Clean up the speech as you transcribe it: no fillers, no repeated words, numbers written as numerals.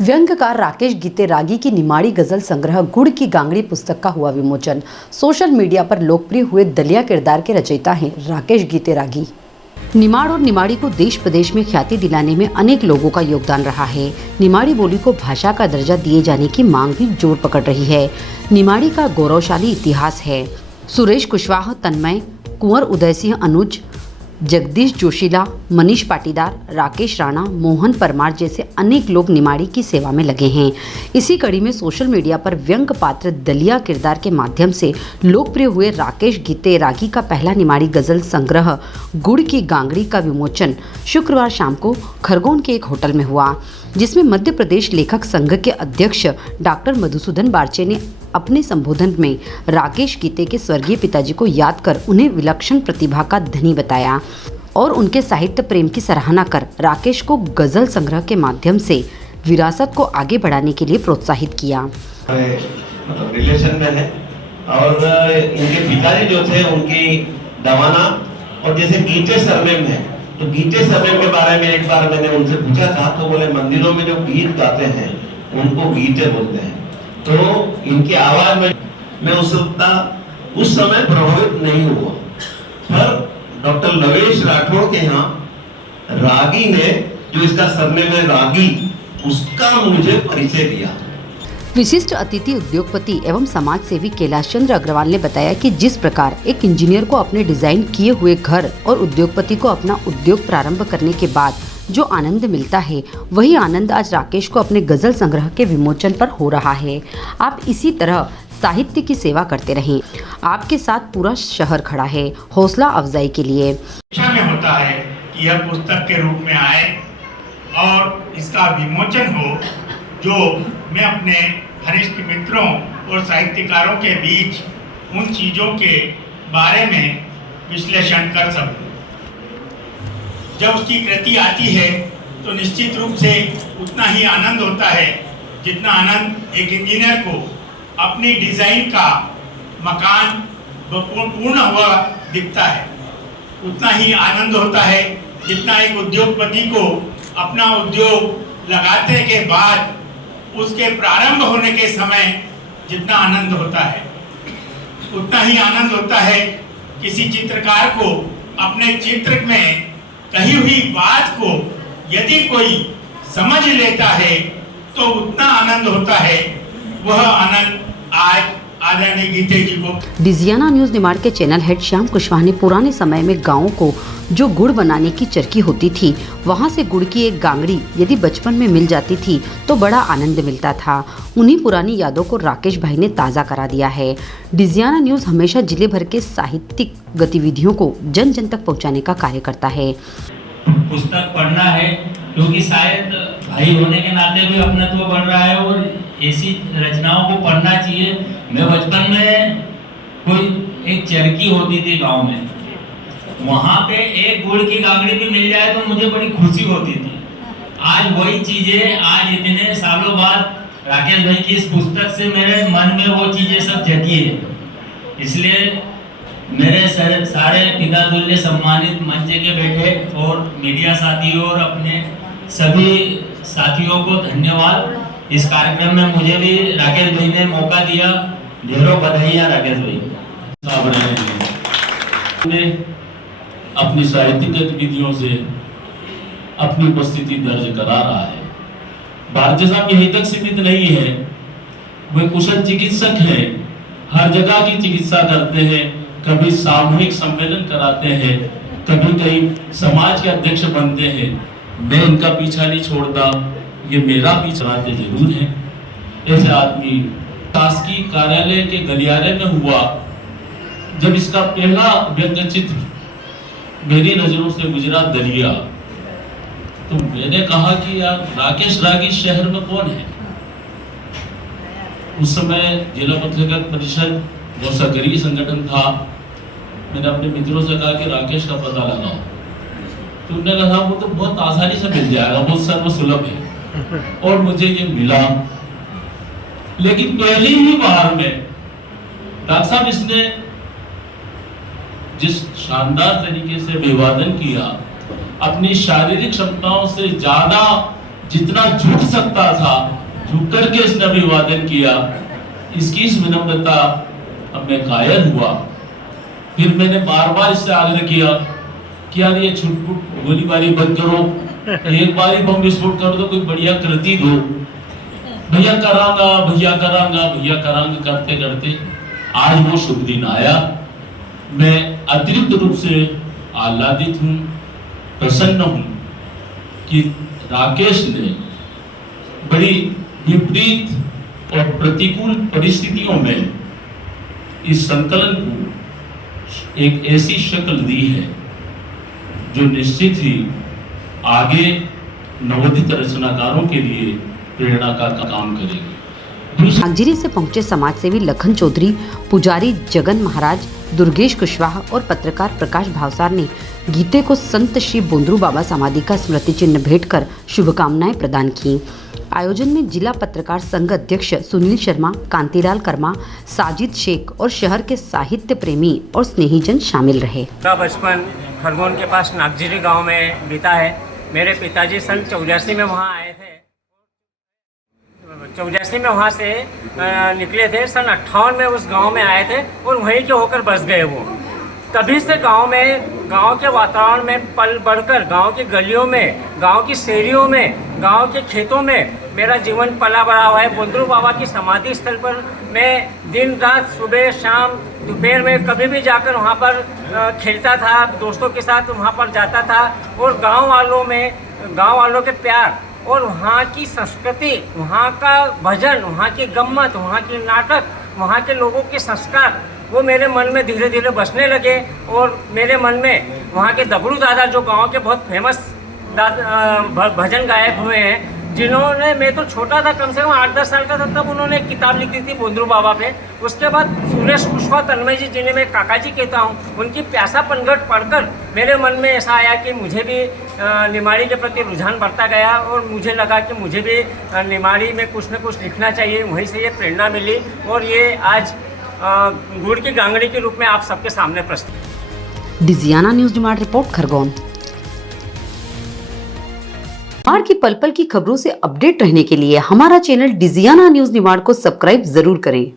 व्यंग्यकार राकेश गीतेरागी की निमाड़ी गजल संग्रह गुड़ की गांगड़ी पुस्तक का हुआ विमोचन। सोशल मीडिया पर लोकप्रिय हुए दलिया किरदार के रचयिता हैं राकेश गीतेरागी। निमाड़ और निमाड़ी को देश प्रदेश में ख्याति दिलाने में अनेक लोगों का योगदान रहा है। निमाड़ी बोली को भाषा का दर्जा दिए जाने की मांग भी जोर पकड़ रही है। निमाड़ी का गौरवशाली इतिहास है। सुरेश कुशवाहा, तन्मय, कुंवर उदय सिंह, अनुज, जगदीश जोशीला, मनीष पाटीदार, राकेश राणा, मोहन परमार जैसे अनेक लोग निमाड़ी की सेवा में लगे हैं। इसी कड़ी में सोशल मीडिया पर व्यंग्य पात्र दलिया किरदार के माध्यम से लोकप्रिय हुए राकेश गीतेरागी का पहला निमाड़ी गजल संग्रह गुड़ की गांगड़ी का विमोचन शुक्रवार शाम को खरगोन के एक होटल में हुआ, जिसमें मध्य प्रदेश लेखक संघ के अध्यक्ष डॉक्टर मधुसूदन बारचे ने अपने संबोधन में राकेश गीते के स्वर्गीय पिताजी को याद कर उन्हें विलक्षण प्रतिभा का धनी बताया और उनके साहित्य प्रेम की सराहना कर राकेश को गजल संग्रह के माध्यम से विरासत को आगे बढ़ाने के लिए प्रोत्साहित किया। रिलेशन में है और इनके पिताजी जो थे उनकी दवाना और जैसे गीते सरनेम है, तो गीते सरनेम के बारे में एक बार मैंने उनसे पूछा था, तो बोले मंदिरों में जो गीत गाते हैं उनको गीते बोलते हैं। तो इनकी आवाज में मैं उस समय प्रभावित नहीं हुआ, पर डॉक्टर लवेश राठौड़ के यहाँ रागी ने, जो इसका सरनेम है रागी, उसका मुझे परिचय दिया। विशिष्ट अतिथि उद्योगपति एवं समाज सेवी कैलाश चंद्र अग्रवाल ने बताया कि जिस प्रकार एक इंजीनियर को अपने डिजाइन किए हुए घर और उद्योगपति को अपना उद्योग प्रारंभ करने के बाद जो आनंद मिलता है, वही आनंद आज राकेश को अपने गजल संग्रह के विमोचन पर हो रहा है। आप इसी तरह साहित्य की सेवा करते रहें। आपके साथ पूरा शहर खड़ा है हौसला अफजाई के लिए। इच्छा में होता है कि यह पुस्तक के रूप में आए और इसका विमोचन हो, जो मैं अपने घनिष्ठ मित्रों और साहित्यकारों के बीच उन चीज़ों के बारे में विश्लेषण कर सकूं। जब उसकी कृति आती है तो निश्चित रूप से उतना ही आनंद होता है जितना आनंद एक इंजीनियर को अपनी डिज़ाइन का मकान पूर्ण हुआ दिखता है, उतना ही आनंद होता है जितना एक उद्योगपति को अपना उद्योग लगाने के बाद उसके प्रारंभ होने के समय जितना आनंद होता है, उतना ही आनंद होता है किसी चित्रकार को अपने चित्र में कही हुई बात को यदि कोई समझ लेता है तो उतना आनंद होता है। वह आनंद आज आदरणीय गीते जी को। डिजियाना न्यूज निमाड़ के चैनल हेड श्याम कुशवाहा ने पुराने समय में गाँवों को जो गुड़ बनाने की चरखी होती थी, वहां से गुड़ की एक गांगड़ी यदि बचपन में मिल जाती थी तो बड़ा आनंद मिलता था। उन्हीं पुरानी यादों को राकेश भाई ने ताज़ा करा दिया है। डिजियाना न्यूज हमेशा जिले भर के साहित्यिक गतिविधियों को जन जन तक पहुँचाने का कार्य करता है। पुस्तक पढ़ना है क्योंकि शायद भाई होने के नाते भी अपनत्व बढ़ रहा है और ऐसी रचनाओं को पढ़ना चाहिए। मैं बचपन में कोई एक चरखी होती थी गांव में, वहाँ पे एक गुड़ की गांगड़ी भी मिल जाए तो मुझे बड़ी खुशी होती थी। आज वही चीजें आज इतने सालों बाद राकेश भाई की इस पुस्तक से मेरे मन में वो चीजें सब जगी है। इसलिए मेरे सारे पिता तुल्य सम्मानित मंच के बैठे और मीडिया साथियों और अपने सभी साथियों को धन्यवाद। इस कार्यक्रम में मुझे भी राकेश भाई ने मौका दिया, ढेरों बधाइयाँ राकेश भाई। अपनी साहित्यिक गतिविधियों से अपनी उपस्थिति दर्ज करा रहा है। भारतीय साहब यहीं तक सीमित नहीं है, वे कुशल चिकित्सक हैं, हर जगह की चिकित्सा करते हैं, कभी सामूहिक सम्मेलन कराते हैं, कभी कहीं समाज के अध्यक्ष बनते हैं। मैं इनका पीछा नहीं छोड़ता, ये मेरा पीछा चलाते जरूर है। ऐसे आदमी शासकीय कार्यालय के गलियारे में हुआ, जब इसका पहला व्यंग्य चित्र मेरी नजरों से गुजरा दलिया, तो मैंने कहा कि यार राकेश रागी शहर में कौन है। उस समय जिला पत्रकार परिषद जो सक्रिय संगठन था, मैंने अपने मित्रों से कहा कि राकेश का पता लगाओ, तो उन्होंने कहा वो तो बहुत आसानी से मिल जाएगा, बहुत सर्वसुलभ है, और मुझे ये मिला। लेकिन पहली ही बार में डॉक्टर साहब इसने जिस शानदार तरीके से विवादन किया, अपनी शारीरिक क्षमताओं से ज्यादा जितना झुक सकता था झुक करके इसने अभिवादन किया। इसकी इस विनम्रता अब मैं कायल हुआ। फिर मैंने बार बार इससे आग्रह किया कि यार ये छुटपुट गोलीबारी बंद करो, एक बार ही बम विस्फोट कर दो, कोई बढ़िया कृति दो। भैया करांगा भैया करांगा भैया करांगा करते करते आज वो शुभ दिन आया। मैं अतिरिक्त रूप से आह्लादित हूँ, प्रसन्न हूँ कि राकेश ने बड़ी विपरीत और प्रतिकूल परिस्थितियों में इस संकलन को एक ऐसी शक्ल दी है जो निश्चित ही आगे नवोदित रचनाकारों के लिए प्रेरणा का काम करेगी। नागजिरी से पहुंचे समाजसेवी लखन चौधरी, पुजारी जगन महाराज, दुर्गेश कुशवाहा और पत्रकार प्रकाश भावसार ने गीते को संत श्री बोंदरू बाबा समाधि का स्मृति चिन्ह भेंट कर शुभकामनाएं प्रदान की। आयोजन में जिला पत्रकार संघ अध्यक्ष सुनील शर्मा, कांतिलाल कर्मा, साजिद शेख और शहर के साहित्य प्रेमी और स्नेहीजन शामिल रहे। का बचपन खरगोन के पास नागजिरी गांव में बीता है। मेरे पिताजी सन 84 में वहां आए थे। 84 में वहाँ से निकले थे। सन 58 में उस गांव में आए थे और वहीं के होकर बस गए वो। तभी से गांव के वातावरण में पल बढ़कर गांव की गलियों में, गांव की शहरियों में, गांव के खेतों में मेरा जीवन पला बढ़ा हुआ है। बोंदरू बाबा की समाधि स्थल पर मैं दिन रात, सुबह शाम, दोपहर में कभी भी जाकर वहाँ पर खेलता था, दोस्तों के साथ वहाँ पर जाता था। और गाँव वालों के प्यार और वहाँ की संस्कृति, वहाँ का भजन, वहाँ की गम्मत, वहाँ की नाटक, वहाँ के लोगों के संस्कार, वो मेरे मन में धीरे धीरे बसने लगे। और मेरे मन में वहाँ के दगड़ू दादा, जो गांव के बहुत फेमस भजन गायक हुए हैं, जिन्होंने, मैं तो छोटा था, कम से कम 8-10 साल का था, तब उन्होंने एक किताब लिखी थी बोंदरू बाबा पे। उसके बाद सुरेश कुशवाहा तन्मय जी, जिन्हें मैं काका जी कहता हूँ, उनकी प्यासा पनघट पढ़कर मेरे मन में ऐसा आया कि मुझे भी निमाड़ी के प्रति रुझान बढ़ता गया और मुझे लगा कि मुझे भी निमाड़ी में कुछ न कुछ लिखना चाहिए। वहीं से ये प्रेरणा मिली और ये आज गुड़ की गांगड़ी के रूप में आप सबके सामने प्रस्तुत। Digiana news demand report, Khargone. Nimar की पल पल की खबरों से अपडेट रहने के लिए हमारा चैनल डिजियाना न्यूज निमाड़ को सब्सक्राइब जरूर करें।